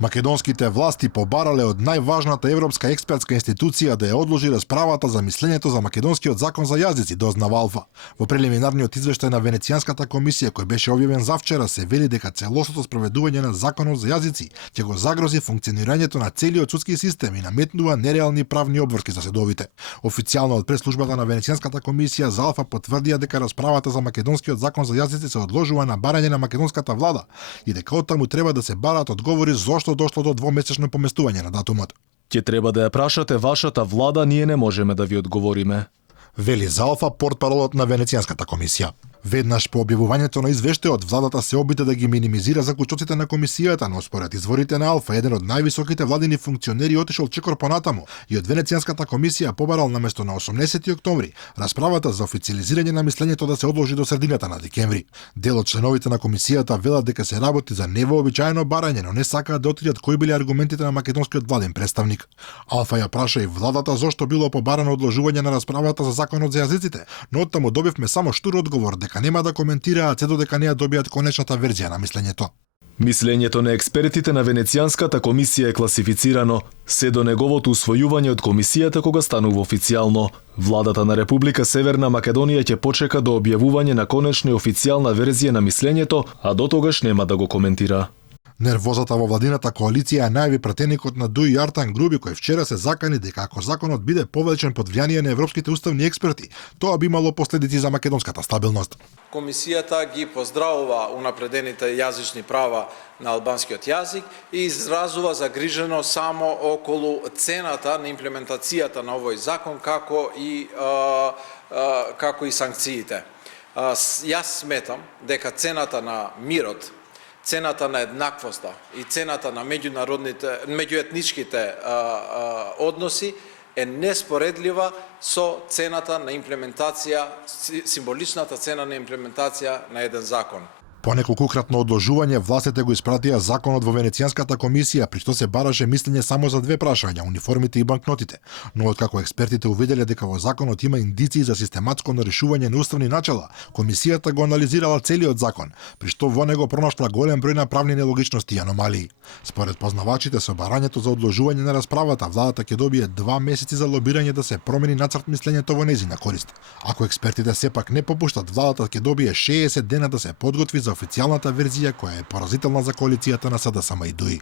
Македонските власти побарале од најважната европска експертска институција да ја одложи расправата за мислењето за македонскиот закон за јазици, дознава Алфа. Во прелиминарниот извештај на Венецијанската комисија кој беше објавен завчера се вели дека целосното спроведување на законот за јазици ќе го загрози функционирањето на целиот судски систем и наметнува нереални правни обврски за седовите. Официјално од пресслужбата на Венецијанската комисија за Алфа потврдија дека расправата за македонскиот закон за јазици се одложува на барање на македонската влада и дека оттаму треба да се бараат одговори зошто дошло до двомесечно поместување на датумот. Ќе треба да ја прашате вашата влада, ние не можеме да ви одговориме, вели за Алфа портпаролот на Венецијанската комисија. Веднаш по објавувањето на извештајот, владата се обиде да ги минимизира заклучоците на комисијата, но според изворите на Алфа, еден од највисоките владини функционери отишол чекор понатаму и од Венецијанската комисија побарал наместо на 18 октомври расправата за официализирање на мислењето да се одложи до средината на декември. Дел од членовите на комисијата велат дека се работи за невообичаено барање, но не сакаат да откријат кои биле аргументите на македонскиот владин представник. Алфа ја праша и владата зошто било побарано одложување на расправата за законот за јазиците, но оттаму добивме само штур одговор дека нема да коментираат се додека не ја добијат конечната верзија на мислењето. Мислењето на експертите на Венецијанската комисија е класифицирано, се до неговото усвојување од комисијата кога станува официјално. Владата на Република Северна Македонија ќе почека до објавување на конечна и официјална верзија на мислењето, а до тогаш нема да го коментира. Нервозата во владината коалиција ја најави пратеникот на Дуи Артан Груби, кој вчера се закани дека ако законот биде повлечен под влијание на европските уставни експерти, тоа би имало последици за македонската стабилност. Комисијата ги поздравува унапредените јазични права на албанскиот јазик и изразува загриженост само околу цената на имплементацијата на овој закон, како и санкциите. Јас сметам дека цената на мирот, цената на еднаквоста и цената на меѓуетничките односи е неспоредлива со цената на имплементација, символичната цена на имплементација на еден закон. По неколкократно одложување, властите го испратија законот во Венецијанската комисија, при што се бараше мислење само за две прашања, униформите и банкнотите. Но откако експертите увиделе дека во законот има индиции за систематско нарешување на уставни начела, комисијата го анализирала целиот закон, при што во него пронашла голем број на правни нелогичности и аномалии. Според познавачите, со барањето за одложување на расправата, владата ќе добие 2 месеци за лобирање да се промени нацрт мислењето во нејзина корист. Ако експертите сепак не попуштат, владата ќе добие 60 дена да се подготви за официјалната верзија која е поразителна за коалицијата на СДСМ и ДУИ.